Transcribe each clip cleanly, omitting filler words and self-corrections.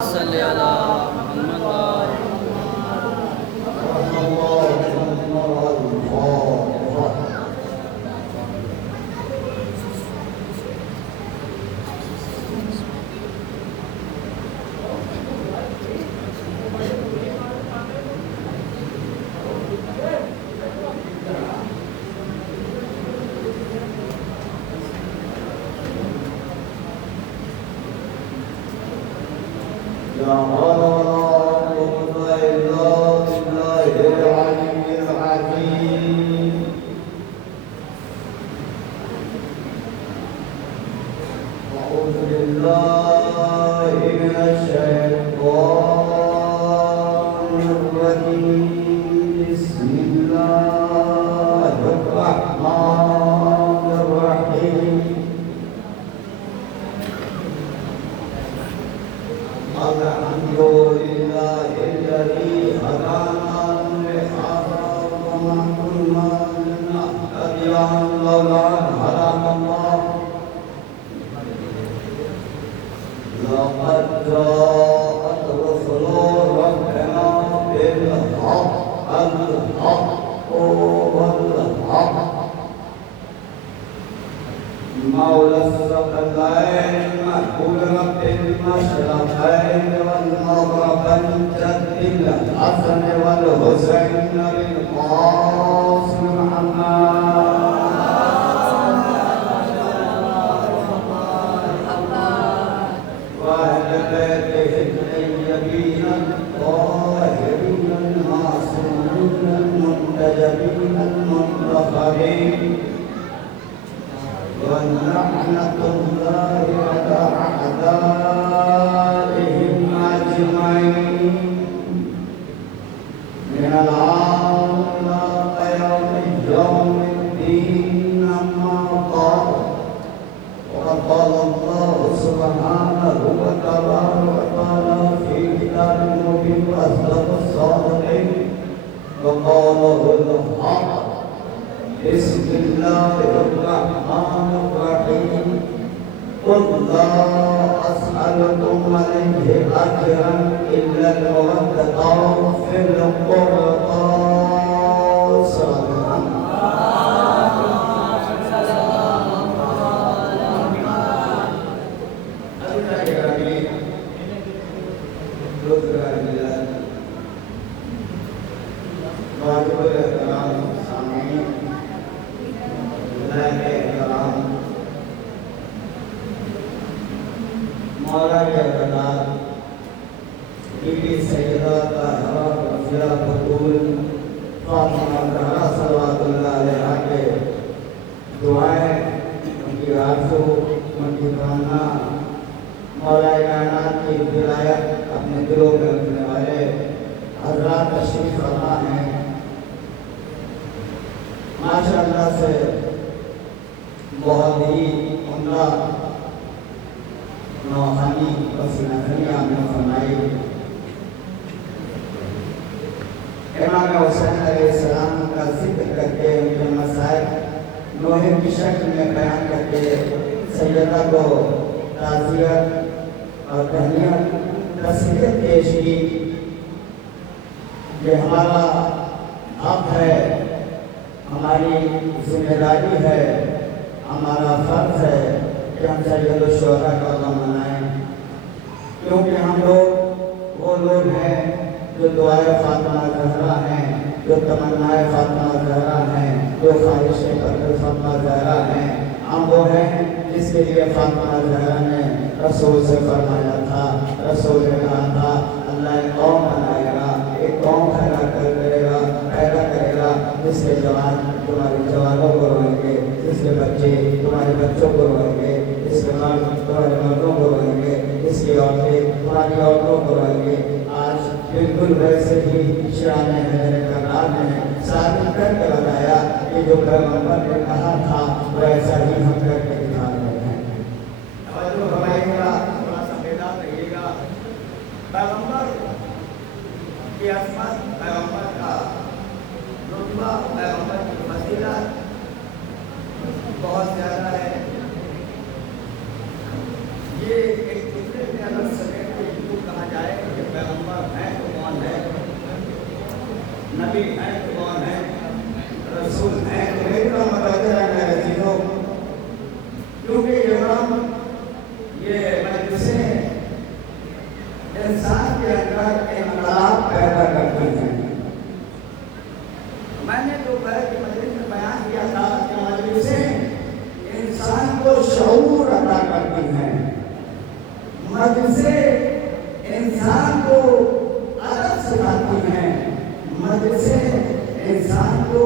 صلی اللہ محمد بہت زیادہ ہے. یہ ایک دوسرے میں الگ سمیٹ کو یوں کہا جاتا ہے نبی ہیں تو کون ہے رسول ہیں تو میری طرح متوجہ رہنا ہے عزیزوں کیونکہ یہ علم یہ مجلسیں انسان کے اندر انقلاب پیدا کرتی ہیں میں نے دوپہر کی مجلس میں بیان کیا تھا کہ مجلسیں انسان کو شعور عطا کرتی ہیں مجلسیں انسان کو ادب سکھاتی ہیں مجلسیں انسان کو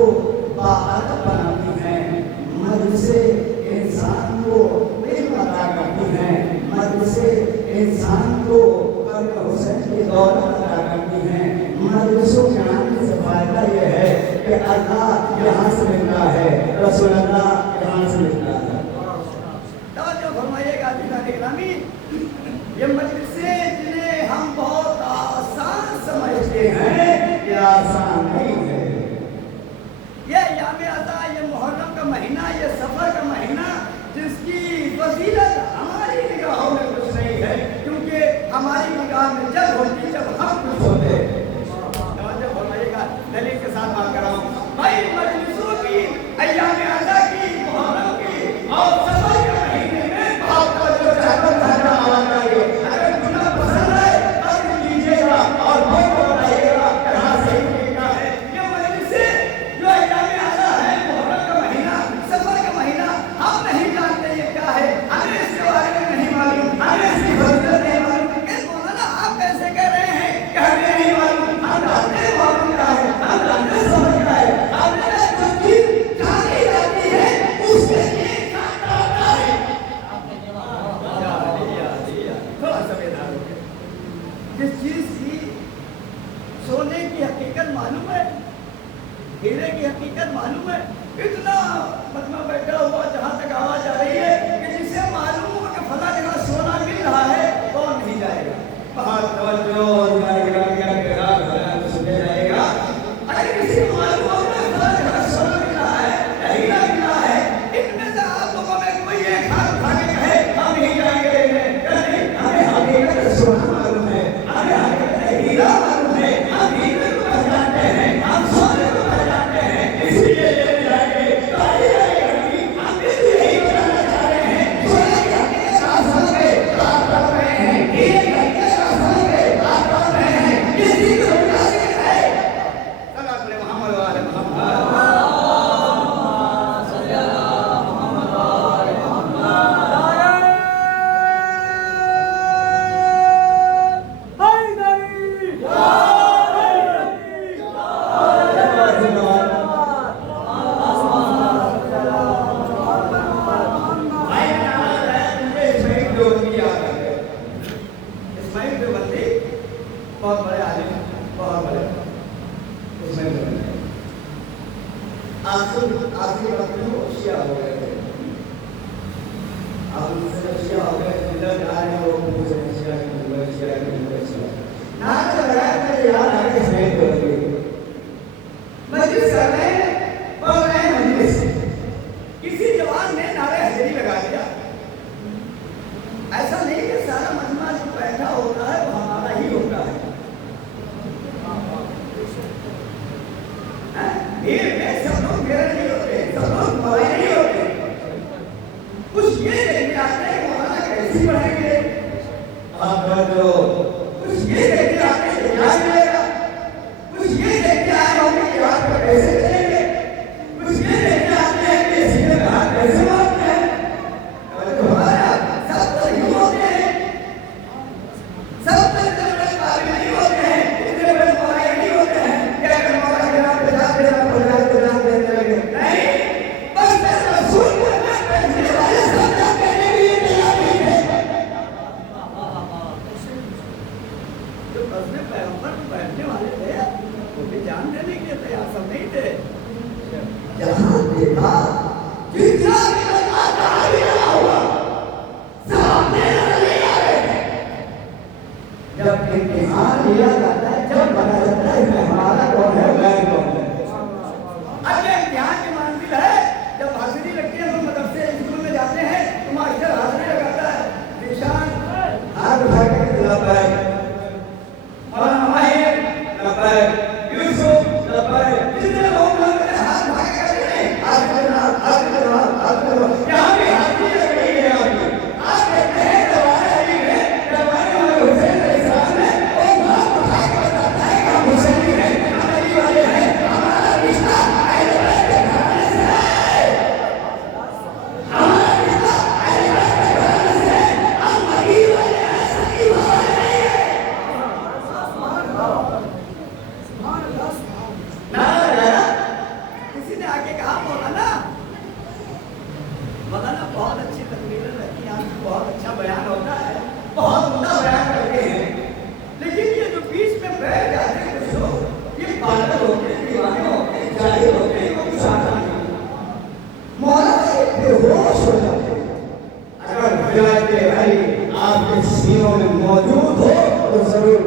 باادب بناتی ہیں مجلسیں انسان کو علم عطا کرتی ہیں مجلسیں انسان کو قبر حسین کی دولت عطا کرتی ہیں مجلسوں کے آنے سے فائدہ یہ ہے کہ اللہ یہاں سے ملتا ہے رسول اللہ یہاں سے ملتا ہے توجہ فرمائیے گا عزیزان گرامی یہ مجلسیں جنہیں ہم بہت آسان سمجھتے ہیں یہ آسان نہیں ہے یہ ایام عطا یہ محرم کا مہینہ یہ سفر کا مہینہ جس کی فضیلت ہماری نگاہوں میں کچھ نہیں ہے کیونکہ ہماری نگاہ میں جب ہوتی جب ہم کچھ ہوتے توجہ فرمائیے گا دلیل کے ساتھ بات کر رہا ہوں بھائی مجلسوں کی ایام عطا کی محرم کی اور سفر کے مہینے میں بہت توجہ چاہتا آواز آئیے اگر گناہ پسند ہے تب لیجیے گا اور بہت بتائیے گا کہاں صحیح طریقہ ہے یہ مجلسیں جو ایام عطا ہے محرم کا مہینہ سفر کا مہینہ ہم نہیں جانتے یہ کیا ہے ہمیں اس کے بارے میں نہیں معلوم ہمیں اس کی فضیلت نہیں معلوم مولانا آپ کیسے کہہ رہے ہیں کہ ہمیں نہیں معلوم ہم جانتے ہیں معلوم کیا ہے ہم جانتے ہیں سفر کیا ہے آپ نے جو چیز جانی جاتی ہے اس کے لیے جانتا ہوتا ہے تھوڑا سا بیدار ہو گیا جس چیز کی سونے کی حقیقت معلوم ہے ہیرے کی حقیقت معلوم ہے اتنا مجمع بیٹھا ہوا جہاں تک آواز آ رہی ہے کہ جسے معلوم ہو کہ فلاں جگہ سونا مل رہا ہے وہ نہیں جائے گا بہت توجہ سنے جائے گا اگر کسی کو معلوم ہو کہ فلاں جگہ سونا مل رہا ہے ہیرا مل رہا ہے ان میں سے آپ لوگوں میں کوئی ایک ہاتھ اٹھا کے کہے ہم نہیں جائیں گے ہمیں حقیقت سونا معلوم ہے ہمیں حقیقت ہیرا معلوم ہے ہم ہیرے کو پہچانتے ہیں ہم سونے کو پہچانتے ہیں اس لیے لے جائیں گے ہم اس لیے ہی بتانا چاہ رہے ہیں سونے کی حقیقت آپ سمجھ گئے آپ کر رہے ہیں ہیرے کی حقیقت آپ سمجھ گئے آپ کر رہے ہیں اس لیے کو متاثر ہے صلی اللہ محمد وآل محمد بہت بڑے عالم بہت بڑے آخری وقت میں وہ شیعہ ہو گئے تھے اب ان سے شیعہ ہو گئے جدھر جا رہے ہیں وہ پوچھ رہے ہیں شیعہ کی ملبر شیعہ کی ملبر شیعہ نہ تو لگایا تھا یاد آگے اسماعیل کو لگے مجلس کر رہے ہیں بول رہے ہیں مجلس کسی جوان نے نعرہ حیدری لگا دیا ایسا نہیں کہ سارا مجمع جو بیٹھا ہوتا ہے وہ ہمارا ہی ہوتا ہے بھیڑ میں سب لوگ میرے نہیں ہوتے سب لوگ ہمارے نہیں ہوتے کچھ یہ دیکھنے آتے ہیں مولانا کیسی پڑھیں گے آپ جو کچھ یہ دیکھنے آتے ہیں کیا ملے گا کچھ یہ دیکھنے آئے ہوں گے کہ آپ کو کیسے چلیں گے کچھ یہ دیکھنے آتے ہیں کہ سینے میں ہاتھ کیسے مارتے ہیں ہمارا سب تو نہیں ہوتے ہیں سب تو اتنے بڑے قابل نہیں ہوتے ہیں اتنے بڑے مولانا نہیں ہوتے ہیں کہ اگر مولانا کے نام پہ جاتے ہیں نہیں بس رسول کے نام پہ جانے والے سب جاتے ہیں یہ تیار نہیں ہے جو بس میں پیغمبر کو بیٹھنے والے تھے وہ بھی جان دینے کے تیار سب نہیں تھے جہاں دیکھا جتنا بھی لگا کہاں بھی لگا ہوا سامنے نہیں آ رہے تھے جب امتحان لیا جاتا ہے جب پتا چلتا ہے کہ ہمارا کون ہے غیر کون ہے اب یہ امتحان کی منزل ہے جب حاضری لگتی ہے تو مدرسے اسکول میں جاتے ہیں تو ماسٹر حاضری لگاتا ہے نشان ہاتھ اٹھا کے لبیک مولانا ماہر لبیک یوسف لبیک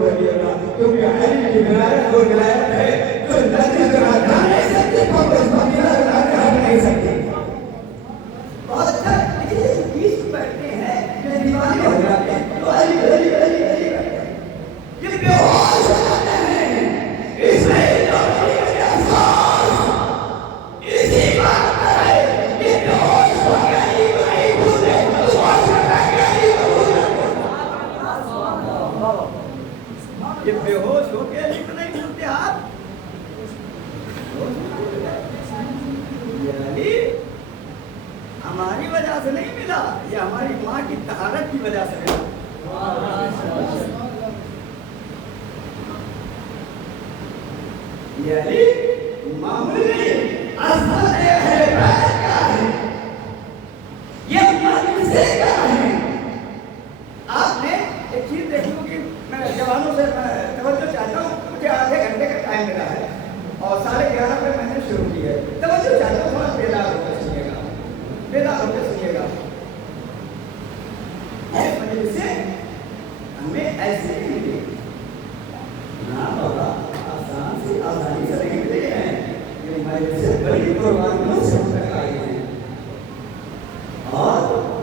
بولیے گا کیونکہ علی کی ولایت وہ ولایت ہے جو نبی کو ہٹا نہیں سکتی کو اس مدینہ لا کے ہٹ نہیں سکتی بہت اچھا یہ بیچ بیٹھتے ہیں یہ دیوانے ہو جاتے ہیں تو علی علی علی علی یہ بے ہوش ہو جاتے ہیں اس میں اسی بات ہے یہ بے ہوش ہو گئی وہی بھولے ہوش ہٹا گئی یہ بے ہوش ہو کے لیکن نہیں بھولتے آپ علی ہماری وجہ سے نہیں ملا یہ ہماری ماں کی طہارت کی وجہ سے ملا یہ علی معمولی اصل ہے کا ہے یہ مدرسے کا ہے آپ نے ایک چیز دیکھی ہوگی میں جوانوں سے توجہ چاہتا ہوں مجھے آدھے گھنٹے کا ٹائم ملا ہے اور 11:30 پہ میں نے شروع کی ہے توجہ چاہتا ہوں تھوڑا بیدار ہو کر سنیے گا بیدار ہو کر سنیے گا مدرسے ہمیں ایسے نہیں ملے نہ بابا آسان سے آسانی سے نہیں ملے ہیں یہ مدرسے بڑی قربانیوں سے ہم تک آئے ہیں اور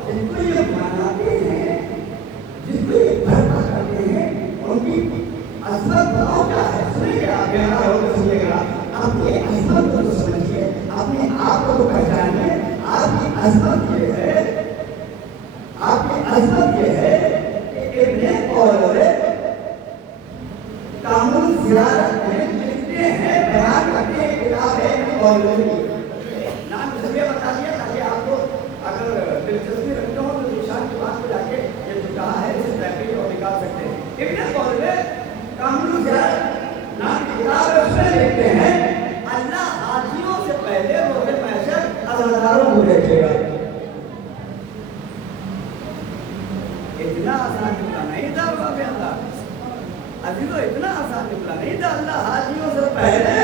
جن کو یہ مناتے ہیں جن کو یہ بھرپا کرتے ہیں ان کی عظمت بتاؤ کیا ہے سنیے گا آپ بیدار ہو کر سنیے گا اپنی عظمت کو سمجھیے اپنے آپ کو پہچانیے آپ کی عظمت یہ ہے آپ کی عظمت یہ ہے کہ ابن اور کامل زیارت میں لکھتے ہیں بیان کرتے ہیں کتاب ہے اور نام اسے بتا دیا تاکہ آپ کو اگر دلچسپی رکھتے ہو تو نشان کی بات کو جا کے یہ جو کہا ہے اسے تحقیق اور نکال سکتے ہیں ابن اور کامل زیارت نام کی کتاب ہے اس میں لکھتے ہیں اللہ حاجیوں سے پہلے روح محشر عزاداروں کو دیکھے گا اتنا آسان نکلا نہیں تھا باب اللہ عزیزو اتنا آسان نکلا نہیں تھا اللہ حاجیوں سے پہلے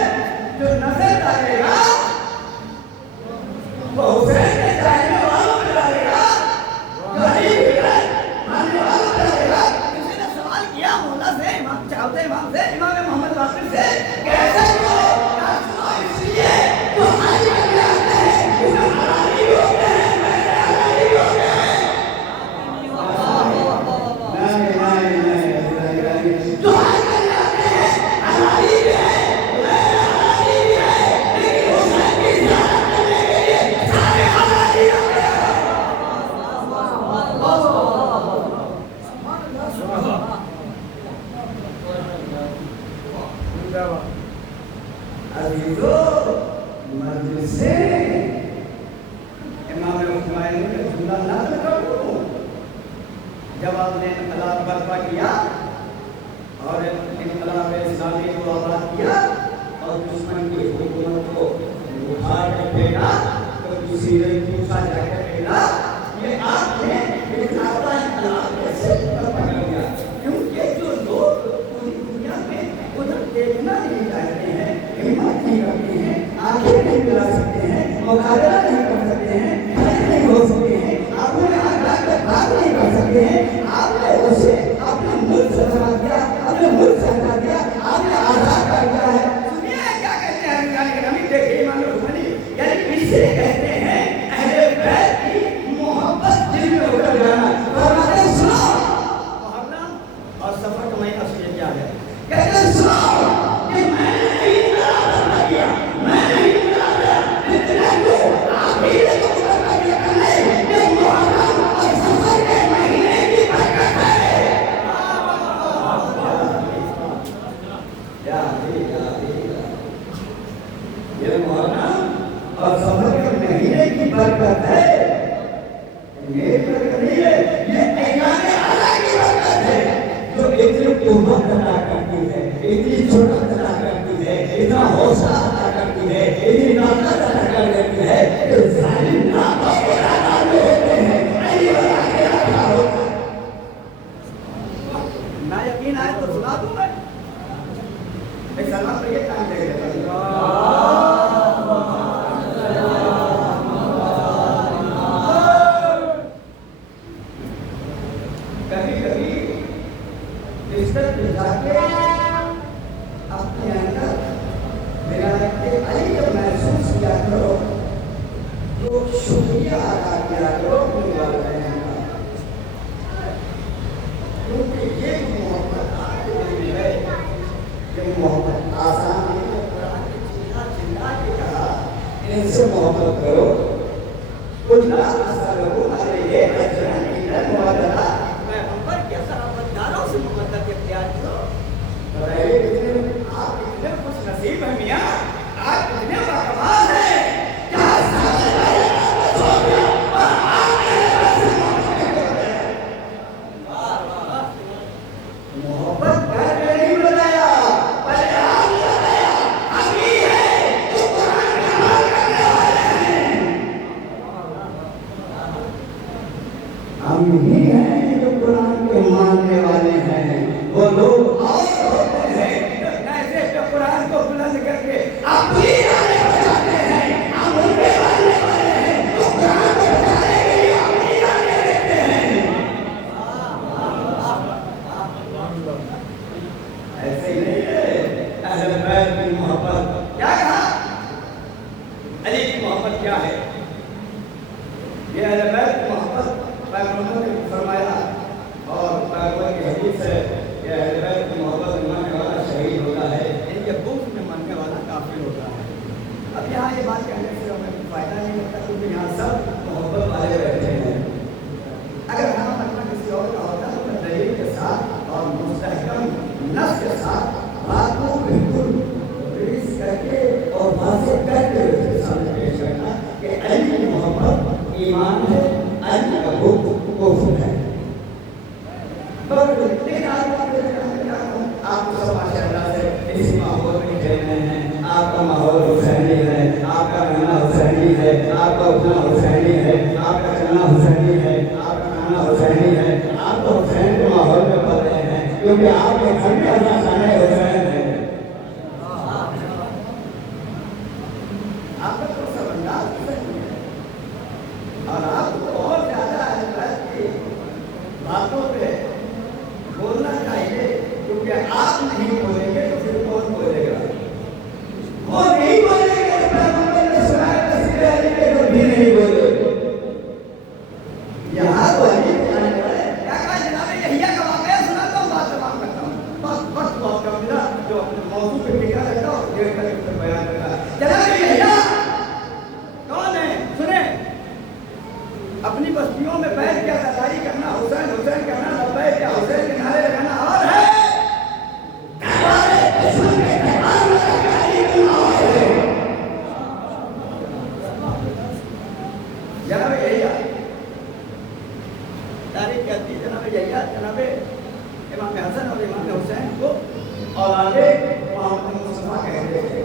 جو نظر ڈالے گا وہ حسین کے چاہنے والوں میں ڈالے گا جو علی کے ماننے والوں میں ڈالے گا کسی نے سوال کیا مولا سے امام چاہتے امام سے امام محمد باقر سے کیسے اس لیے تو علی کے آتے ہیں اسے حلالی ہو گئے ہیں میں نے حلالی ہو گئے ہیں جو حلالی آتے ہیں حلالی بھی ہے میں حلالی بھی ہے لیکن حسین کی زیارت کرنے کے لیے سارے حلالی ہو گئے عزیزو مجلسے امام حسین کا جملہ نقل کروں جب آپ نے انقلاب برپا کیا اور انقلاب اسلامی کو آباد کیا اور دشمن کی حکومت کو اٹھا کے پھینکا تو کسی نے پوچھا جا کے پھینکا یہ آپ نے انقلاب کیسے برپا کر دیا کیونکہ جو لوگ پوری دنیا میں ادھر دیکھنا نہیں چاہتے ہیں ہمت نہیں کرتے ہیں آنکھیں نہیں ملا سکتے ہیں مقابلہ نہیں کر سکتے ہیں کھڑے نہیں ہو سکتے ہیں آپ نے بات نہیں کر سکتے ہیں آپ نے اسے اپنے ملک سے بنا دیا اپنے ملک سے ہٹا دیا آپ نے آزاد کر دیا ہے سنیے کیا کہتے ہیں یعنی ہم دیکھیے امام حسینی یعنی اسے کہتے ہیں اہل بیت کی محبت دل میں اتر جانا فرماتے ہیں سنو محرم اور سفر کا مہینہ سے کیا ہے کہتے ہیں سنو کہ میں نے انقلاب برپا کیا میں نے انقلاب اتنا کو آپ ہی نے تو برپا کیا نہیں کہ محرم اور سفر کے مہینے کی برکت ہے یہ محرم اور سفر کے مہینے کی برکت ہے یہ برکت نہیں ہے یہ ایام اللہ کی برکت ہے جو اتنی قوت عطا کرتی ہے اتنی جرأت عطا کرتی ہے اتنا حوصلہ عطا کرتی ہے اتنی طاقت عطا کر دیتی ہے کہ ظالم ناپاک ہوتے ہیں علی والا کے رکھا ہوتا ہے نہ یقین آئے تو سنا دوں میں ایک سلام پر یہ کام دے گا کبھی کبھی بستر پہ جا کے ادا کیا کرو اپنے والدین کا، کیونکہ یہ محبت آپ کے دل میں ہے، یہ محبت آسان نہیں ہے۔ قرآن نے چلا چلا کے کہا ان سے محبت کرو، قل لا اسألکم علیہ اجرا الا الوالدہ، پیغمبر کے صحابت داروں سے محبت اختیار کرو۔ بتائیے کتنے آپ کتنے خوش نصیب ہیں میاں، آپ کتنے باکمال ہیں، کیا محبت کر کے نہیں بتایا، پہلے آپ بتایا ہم ہی ہیں جو قرآن کا عمل کرنے والے ہیں، ہم ہی ہیں جو قرآن کے ماننے والے ہیں۔ وہ لوگ اور ہوتے ہیں ایسے جو قرآن کو بلند کر کے اپنی جانیں بچاتے ہیں، ہم ان کے ماننے والے ہیں جو قرآن کو بچانے کے لیے اپنی جانیں دیتے ہیں۔ ایسے ہی نہیں ہے اہل بیت کی محبت، کیا کہا علی کی محبت کیا ہے؟ یہ اہل بیت کی محبت پیغمبر نے فرمایا، اور پیغمبر کی حدیث ہے کہ اہل بیت کی محبت میں ماننے والا شہید ہوتا ہے، ان کے بغض میں ماننے والا کافر ہوتا ہے۔ اب یہاں یہ بات کہنے سے ہمیں کوئی فائدہ نہیں ہوتا، کیونکہ یہاں سب محبت والے بیٹھے ہیں۔ اگر ہمارا مطلب کسی اور کا ہوتا تو میں دلیل کے ساتھ اور مستحکم نص کے ساتھ بات کو بالکل ریلیز کر کے اور واضح کر کے سامنے پیش کرنا کہ علی کی محبت ایمان ہے، علی کا بغض کفر ہے۔ لیکن آپ کو سب ماشاء اللہ سے اسی ماحول میں کھیل رہے ہیں، آپ کا ماحول حسینی ہے، آپ کا رہنا حسینی ہے، آپ کا اٹھنا حسینی ہے، آپ کا چلنا حسینی ہے، آپ کا کھانا حسینی ہے، آپ تو حسین کے ماحول میں پڑھ رہے ہیں، کیونکہ آپ کے گھر میں اللہ خانہ حسین ہے۔ آپ کا تو سب انداز حسینی ہے، اور آپ کو اور زیادہ احساس کی باتوں پہ بولنا چاہیے، کیونکہ آپ نہیں بولیں گے تو پھر کون بولے گا؟ وہ نہیں بولیں گے تو پیغمبر نے سنایا تذکرہ علی کے جو بھی نہیں بولے۔ یہاں تو علی کے آنے والے کیا کہا جناب یحییٰ کا واقعہ سنا تو بات تمام کرتا ہوں، بس بہت کم ملا جو اپنے موضوع پہ ٹکا رہتا ہوں دیر کر کے بیان کرتا ہے۔ جناب یحییٰ کون ہے؟ سنیں، اپنی بستیوں میں بیٹھ کے اداکاری کرنا، حسین حسین کرنا، لبیک یا حسین کے نعرے لگانا اور ہے، جناب یحییٰ تاریخ کہتی ہے جناب یحییٰ جناب امام حسن اور امام حسین کو اولاد محمد مصطفیٰ کہتے تھے۔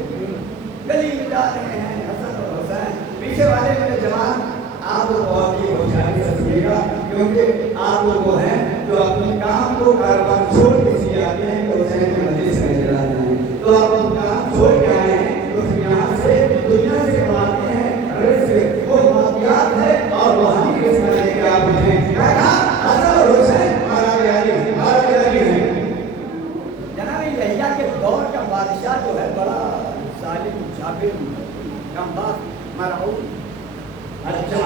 گلی میں جا رہے ہیں حسن اور حسین، پیچھے والے میرے جوان آپ لوگ بہت ہی ہوشیاری سے سنیے گا، کیونکہ آپ لوگ وہ ہیں جو اپنے کام کو کاروبار چھوڑ کے اسی آتے ہیں کہ حسین کے مجلس میں چلا جائیں، تو آپ اپنا کام چھوڑ کے آئے ہیں، تو یہاں سے دنیا سے کماتے ہیں، رزق وہ مادیات ہے اور وہاں کی رزق لے کے آپ ہیں۔ کیا کہا؟ حسن اور حسین ہمارا پیاری ہیں۔ جناب یحییٰ کے دور کا بادشاہ جو ہے بڑا ظالم، جابر، کمبخت، مرعوب، اچھا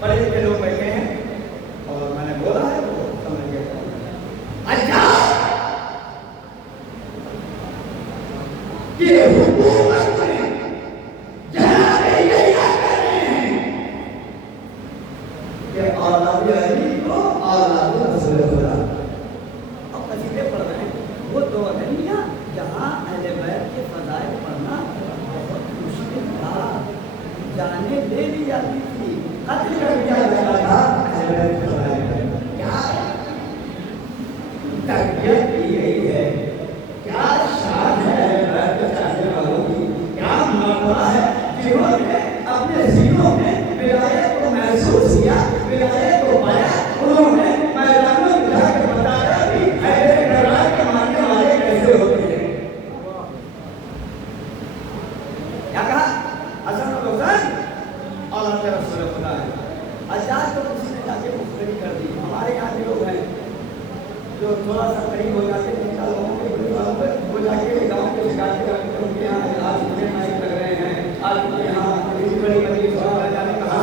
بڑے بڑے لوگ بیٹھے ہیں اور میں نے بولا ہے وہ سمجھ گئے۔ اچھا یہ حکومت میں جناب یحییٰ کر رہے ہیں کہ اولاد علی کو اولاد رسول خدا، اب قصیدے پڑھ رہے ہیں۔ وہ دور ہے میاں جہاں اہل بیت کے فضائل پڑھنا بہت مشکل تھا، جانیں لے لی جاتی تھی، قتل کر دیا جاتا تھا اہل بیت کے فضائل۔ کیا تربیت کی گئی ہے، کیا شان ہے اہل بیت کے چاہنے والوں کی، کیا مرتبہ ہے جنہوں نے اپنے سینوں میں ولایت کو محسوس کیا، ولایت کو پایا، انہوں نے میدانوں میں جا کے بتایا کہ اہل بیت کے ماننے والے کیسے ہوتے ہیں۔ کیا کہا؟ حسن اور حسین اولاد رسول خدا ہے۔ آج تو کسی نے جا کے مختلف کر دی۔ ہمارے یہاں کے لوگ ہیں جو تھوڑا سا قریب ہو جاتے ہیں، وہ جا کے گاؤں کے شکایتیں کرتے ہیں، ان کے یہاں آج مجھے مائک لگ رہے ہیں، آج مجھے یہاں بڑی بڑی جانے کہاں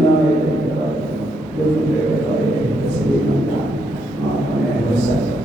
عنایت کرا جو مجھے بتائے تسلیم اللہ آپ نے حسن